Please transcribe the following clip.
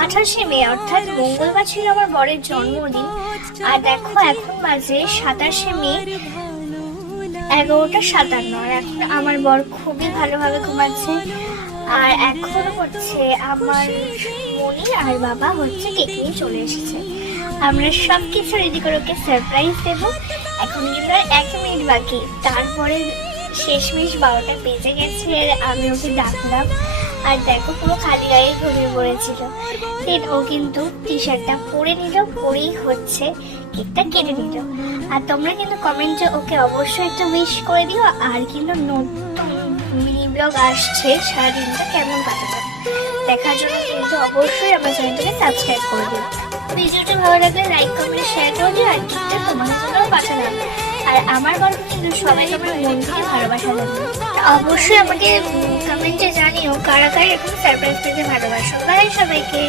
28শে মে অর্থাৎ মঙ্গলবার ছিল আমার বরের জন্মদিন। আর দেখো এখন বাজে 27শে মে 11:57। আর এখন আমার বর খুবই ভালোভাবে ঘুমাচ্ছে। আর এখন হচ্ছে আমার মনি আর বাবা হচ্ছে কেক নিয়ে চলে এসেছে। আমরা সবকিছু রেডি করে ওকে সারপ্রাইজ দেবো। এখন কিন্তু আর 1 মিনিট বাকি, তারপরে শেষমেশ 12টা বেজে গেছে। আমি ওকে ডাকলাম, আর দেখো পুরো খালি গায়ে ঘুমিয়ে পড়েছিল। দেন ও কিন্তু টি শার্টটা পরে নিল, পরেই হচ্ছে কেকটা কেটে নিল। আর তোমরা কিন্তু কমেন্টে ওকে অবশ্যই একটা উইশ করে দিও। আর কিন্তু নতুন মিনি ব্লগ আসছে সারাদিনটা কেমন কাটালাম দেখার জন্য কিন্তু অবশ্যই আমার চ্যানেলটাকে সাবস্ক্রাইব করে দিও। ভিডিওটা ভালো লাগলে লাইক কমেন্ট শেয়ার করে দিও। আর কেকটা তোমাদের জন্য পাঠালাম। আর আমার বলতে কিন্তু সবাই তোমার মন থেকে ভালোবাসা জানবে। অবশ্যই আমাকে কমেন্টে জানিও কারা কারা এরকম সারপ্রাইজ পেতে ভালোবাসো। বাই সবাইকে।